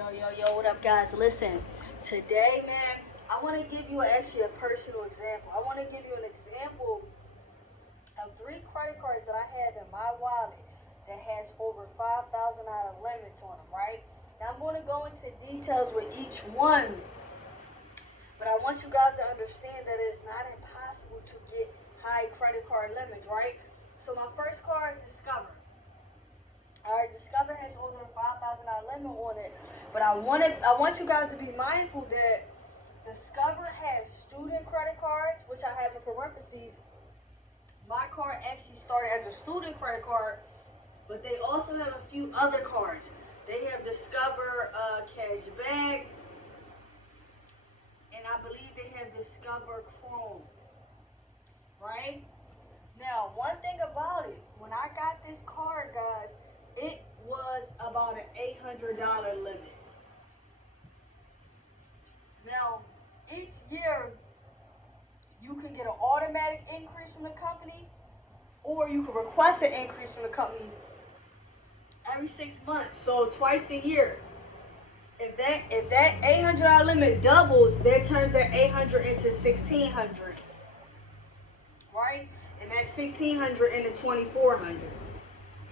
Yo, what up, guys? Listen, today, man, I want to give you actually a personal example. I want to give you an example of 3 credit cards that I have in my wallet that has over $5,000 limits on them, right? Now, I'm going to go into details with each one, but I want you guys to understand that it's not impossible to get high credit card limits, right? So, my first card, Discover. Alright, Discover has over a $5,000 limit on it. But I want you guys to be mindful that Discover has student credit cards, which I have in parentheses. My card actually started as a student credit card, but they also have a few other cards. They have Discover Cashback, and I believe they have Discover Chrome. Right? Now, one thing about it, when I got this card, guys, it was about an $800 limit. Now, each year, you can get an automatic increase from the company, or you can request an increase from the company every 6 months, so twice a year. If that $800 limit doubles, that turns that 800 into 1,600, right? And that 1,600 into 2,400.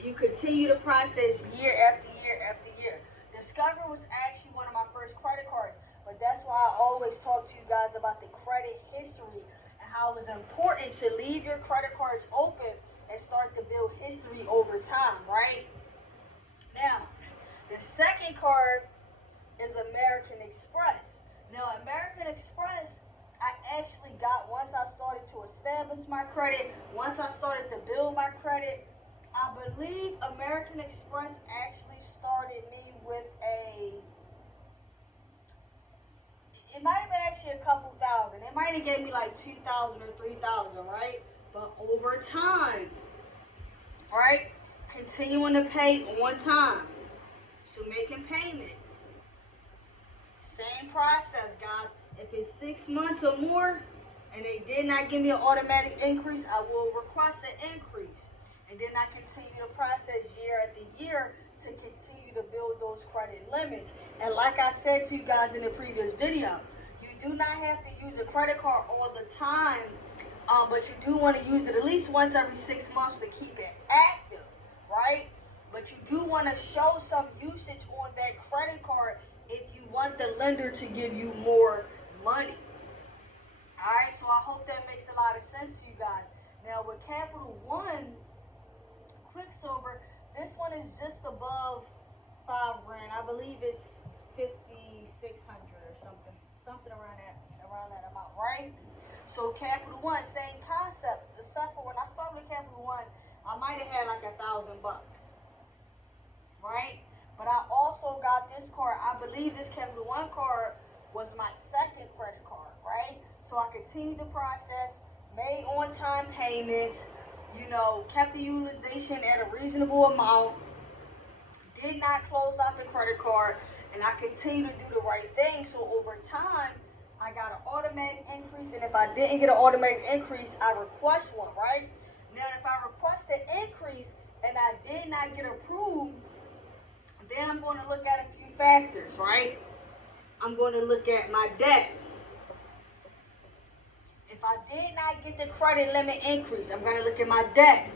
You continue the process year after year after year. Discover was actually one of my first credit cards, but that's why I always talk to you guys about the credit history and how it's important to leave your credit cards open and start to build history over time, right? Now, the second card is American Express. Now, American Express, I actually got once I started to establish my credit, once I started to build my credit. I believe American Express actually started me with it might have been actually a couple thousand. It might have gave me like 2,000 or 3,000, right? But over time, right? Continuing to pay on time. So making payments. Same process, guys. If it's 6 months or more and they did not give me an automatic increase, I will request an increase. And then I continue the process year after year to continue to build those credit limits. And like I said to you guys in the previous video, you do not have to use a credit card all the time, but you do want to use it at least once every 6 months to keep it active, right? But you do want to show some usage on that credit card if you want the lender to give you more money. Alright, so I hope that makes a lot of sense to you guys. Now with Capital One, Quicksilver, this one is just above $5 grand. I believe it's 5,600 or something around that amount, right? So Capital One, same concept. Except for when I started with Capital One, I might have had like $1,000, right? But I also got this card. I believe this Capital One card was my second credit card, right? So I continued the process, made on-time payments, kept the utilization at a reasonable amount, did not close out the credit card, and I continued to do the right thing. So over time, I got an automatic increase, and if I didn't get an automatic increase, I request one, right? Now, if I request an increase and I did not get approved, then I'm going to look at a few factors, right? I'm going to look at my debt. If I did not get the credit limit increase, I'm going to look at my debt.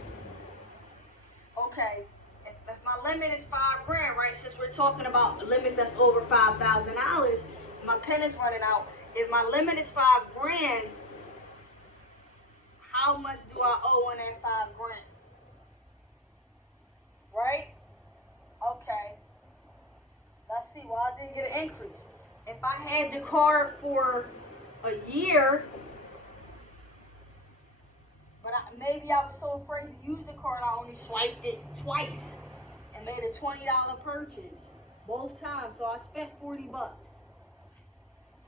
Okay, if my limit is $5 grand, right? Since we're talking about limits that's over $5,000, my pen is running out. If my limit is $5 grand, how much do I owe on that $5 grand? Right? Okay. Let's see. Well, I didn't get an increase. If I had the card for a year, but maybe I was so afraid to use the card, I only swiped it twice and made a $20 purchase both times. So I spent $40,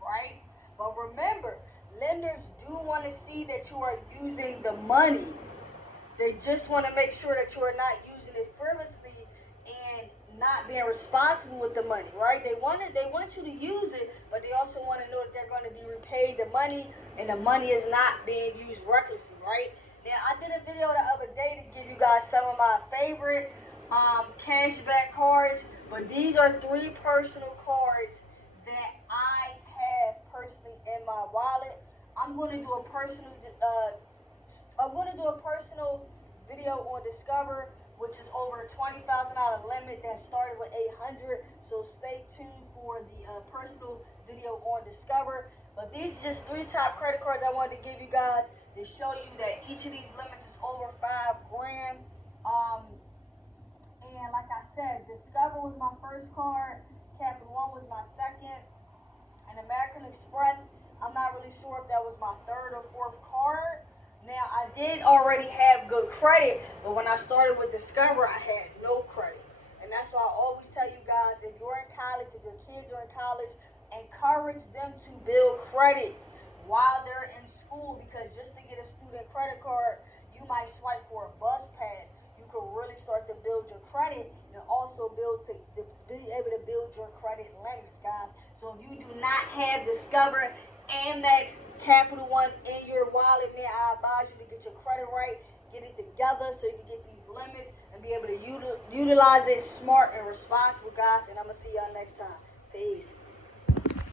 right? But remember, lenders do want to see that you are using the money. They just want to make sure that you are not using it frivolously and not being responsible with the money, right? They want you to use it, but they also want to know that they're going to be repaid the money, and the money is not being used recklessly, right? Now, I did a video the other day to give you guys some of my favorite cashback cards, But these are 3 personal cards that I have personally in my wallet. I'm going to do a personal video on Discover, which is over a $20,000 limit that started with 800. So stay tuned for the personal video on Discover. But these are just 3 top credit cards I wanted to give you guys to show you that each of these limits is over 5 grand. And like I said, Discover was my first card, Capital One was my second, and American Express, I'm not really sure if that was my 3rd or 4th card. Now, I did already have good credit, but when I started with Discover, I had no credit. And that's why I always tell you guys, if you're in college, if your kids are in college, encourage them to build credit while they're in school, because just to get a student credit card, you might swipe for a bus pass. You can really start to build your credit and also be able to build your credit limits, guys. So if you do not have Discover, Amex, Capital One in your wallet, man, I advise you to get your credit right, get it together so you can get these limits and be able to utilize it smart and responsible, guys. And I'm going to see y'all next time. Peace.